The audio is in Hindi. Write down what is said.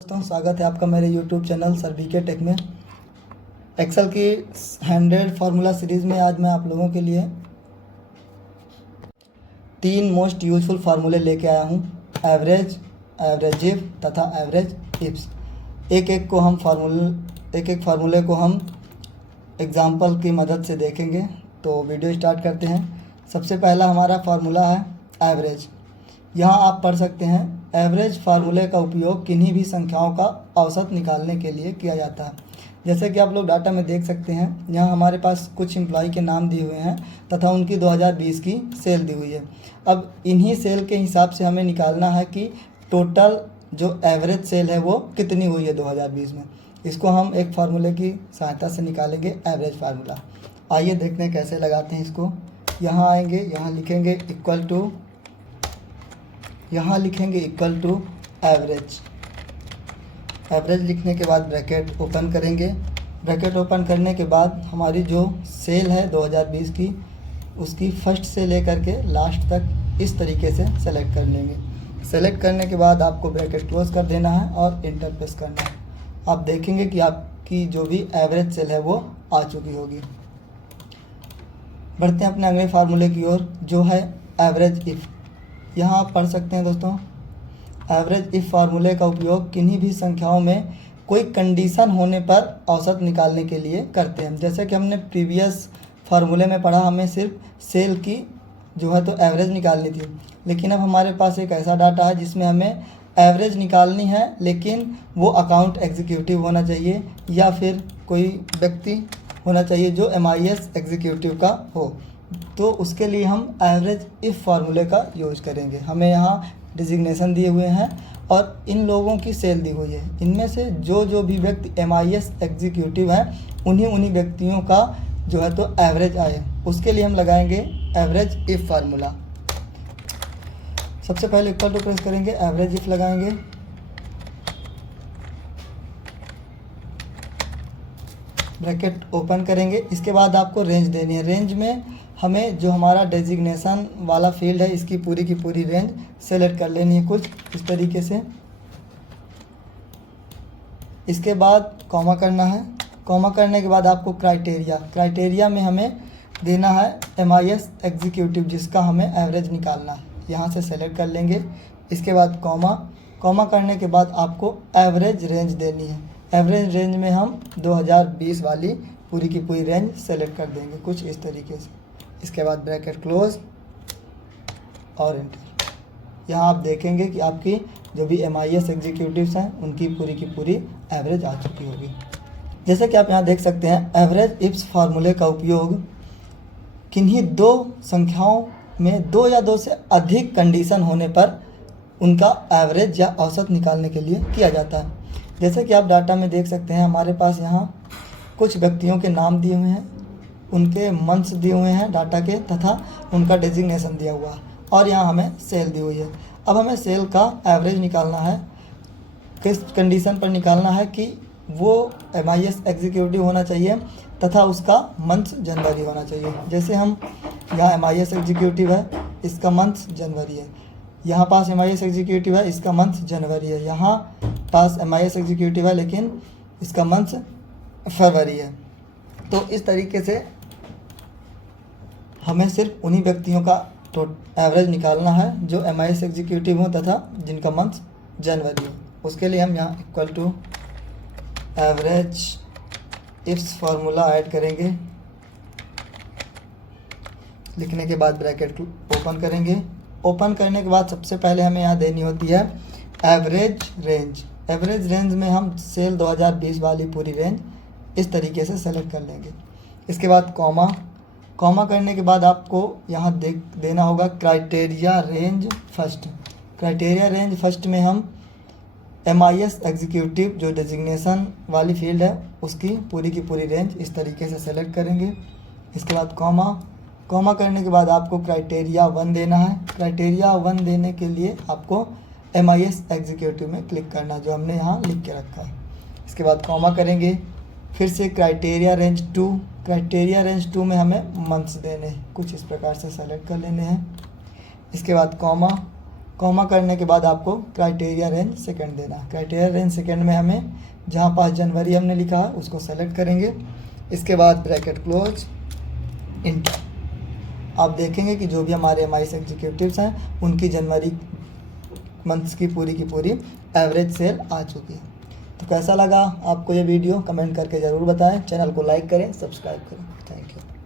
दोस्तों, स्वागत है आपका मेरे YouTube channel sir BK tech में। एक्सेल की 100 फार्मूला सीरीज़ में आज मैं आप लोगों के लिए 3 मोस्ट यूजफुल फार्मूले लेके आया हूँ। एवरेज, एवरेज इफ तथा एवरेज इफ्स। एक एक फार्मूले को हम एग्जाम्पल की मदद से देखेंगे। तो वीडियो स्टार्ट करते हैं। सबसे पहला हमारा फार्मूला है एवरेज। यहाँ आप पढ़ सकते हैं, एवरेज फार्मूले का उपयोग किन्हीं भी संख्याओं का औसत निकालने के लिए किया जाता है। जैसे कि आप लोग डाटा में देख सकते हैं, यहाँ हमारे पास कुछ एम्प्लॉय के नाम दिए हुए हैं तथा उनकी 2020 की सेल दी हुई है। अब इन्हीं सेल के हिसाब से हमें निकालना है कि टोटल जो एवरेज सेल है वो कितनी हुई है 2020 में। इसको हम एक फार्मूले की सहायता से निकालेंगे, एवरेज फार्मूला। आइए देखते हैं कैसे लगाते हैं इसको। यहाँ आएंगे, यहाँ लिखेंगे इक्वल टू एवरेज। एवरेज लिखने के बाद ब्रैकेट ओपन करेंगे। ब्रैकेट ओपन करने के बाद हमारी जो सेल है 2020 की, उसकी फर्स्ट से लेकर के लास्ट तक इस तरीके से सेलेक्ट कर लेंगे। सेलेक्ट करने के बाद आपको ब्रैकेट क्लोज कर देना है और इंटर प्रेस करना है। आप देखेंगे कि आपकी जो भी एवरेज सेल है वो आ चुकी होगी। बढ़ते हैं अपने अगले फार्मूले की ओर, जो है एवरेज इफ़। यहाँ आप पढ़ सकते हैं दोस्तों, एवरेज इफ फार्मूले का उपयोग किन्हीं भी संख्याओं में कोई कंडीशन होने पर औसत निकालने के लिए करते हैं। जैसे कि हमने प्रीवियस फार्मूले में पढ़ा, हमें सिर्फ सेल की जो है तो एवरेज निकालनी थी, लेकिन अब हमारे पास एक ऐसा डाटा है जिसमें हमें एवरेज निकालनी है, लेकिन वो अकाउंट एग्जीक्यूटिव होना चाहिए या फिर कोई व्यक्ति होना चाहिए जो MIS एग्जीक्यूटिव का हो। तो उसके लिए हम एवरेज इफ़ फार्मूले का यूज़ करेंगे। हमें यहाँ डिजिग्नेशन दिए हुए हैं और इन लोगों की सेल दी हुई है। इनमें से जो भी व्यक्ति MIS एग्जीक्यूटिव हैं, उन्हीं व्यक्तियों का जो है तो एवरेज आए, उसके लिए हम लगाएंगे एवरेज इफ़ फार्मूला। सबसे पहले इक्वल टू प्रेस करेंगे, एवरेज इफ़ लगाएंगे। ब्रैकेट ओपन करेंगे। इसके बाद आपको रेंज देनी है। रेंज में हमें जो हमारा डेजिग्नेशन वाला फील्ड है, इसकी पूरी की पूरी रेंज सेलेक्ट कर लेनी है कुछ इस तरीके से। इसके बाद कॉमा करना है। कॉमा करने के बाद आपको क्राइटेरिया में हमें देना है MIS एग्जीक्यूटिव, जिसका हमें एवरेज निकालना है। यहाँ से सेलेक्ट कर लेंगे। इसके बाद कॉमा करने के बाद आपको एवरेज रेंज देनी है। एवरेज रेंज में हम 2020 वाली पूरी की पूरी रेंज सेलेक्ट कर देंगे कुछ इस तरीके से। इसके बाद ब्रैकेट क्लोज और एंटर। यहाँ आप देखेंगे कि आपकी जो भी MIS एग्जीक्यूटिव्स हैं, उनकी पूरी की पूरी एवरेज आ चुकी होगी। जैसे कि आप यहाँ देख सकते हैं, एवरेज इफ्स फार्मूले का उपयोग किन्हीं दो संख्याओं में 2 या 2 से अधिक कंडीशन होने पर उनका एवरेज या औसत निकालने के लिए किया जाता है। जैसे कि आप डाटा में देख सकते हैं, हमारे पास यहाँ कुछ व्यक्तियों के नाम दिए हुए हैं, उनके मंथ्स दिए हुए हैं डाटा के, तथा उनका डेजिग्नेशन दिया हुआ है, और यहाँ हमें सेल दी हुई है। अब हमें सेल का एवरेज निकालना है। किस कंडीशन पर निकालना है कि वो MIS एग्जीक्यूटिव होना चाहिए तथा उसका मंथ जनवरी होना चाहिए। जैसे हम यहाँ MIS एग्जीक्यूटिव है, इसका मंथ जनवरी है। यहाँ पास MIS एग्जीक्यूटिव है, इसका मंथ जनवरी है। यहाँ पास MIS एग्जीक्यूटिव है, लेकिन इसका मंथ फरवरी है। तो इस तरीके से हमें सिर्फ उन्हीं व्यक्तियों का एवरेज निकालना है जो MIS एग्जीक्यूटिव हो तथा जिनका मंथ जनवरी हो। उसके लिए हम यहाँ equal to average ifs formula add करेंगे। लिखने के बाद ब्रैकेट ओपन करेंगे। ओपन करने के बाद सबसे पहले हमें यहाँ देनी होती है एवरेज रेंज। एवरेज रेंज में हम सेल 2020 वाली पूरी रेंज इस तरीके से सेलेक्ट कर लेंगे। इसके बाद कॉमा करने के बाद आपको यहाँ देना होगा criteria range first. Criteria range first में हम MIS एग्जीक्यूटिव जो डेजिग्नेशन वाली फील्ड है, उसकी पूरी की पूरी रेंज इस तरीके से सेलेक्ट करेंगे। इसके बाद कॉमा करने के बाद आपको क्राइटेरिया 1 देना है। क्राइटेरिया 1 देने के लिए आपको MIS एग्जीक्यूटिव में क्लिक करना है, जो हमने यहाँ लिख के रखा है। इसके बाद कॉमा करेंगे, फिर से क्राइटेरिया रेंज 2। क्राइटेरिया रेंज 2 में हमें मंथ्स देने कुछ इस प्रकार से सेलेक्ट कर लेने हैं। इसके बाद कॉमा करने के बाद आपको क्राइटेरिया रेंज सेकंड देना है। क्राइटेरिया रेंज सेकंड में हमें जहाँ 5 जनवरी हमने लिखा है उसको सेलेक्ट करेंगे। इसके बाद ब्रैकेट क्लोज, इंटर। आप देखेंगे कि जो भी हमारे MIS एग्जीक्यूटिव्स हैं उनकी जनवरी मंथ्स की पूरी एवरेज सेल आ चुकी है। तो कैसा लगा आपको ये वीडियो कमेंट करके ज़रूर बताएं। चैनल को लाइक करें, सब्सक्राइब करें। Thank you.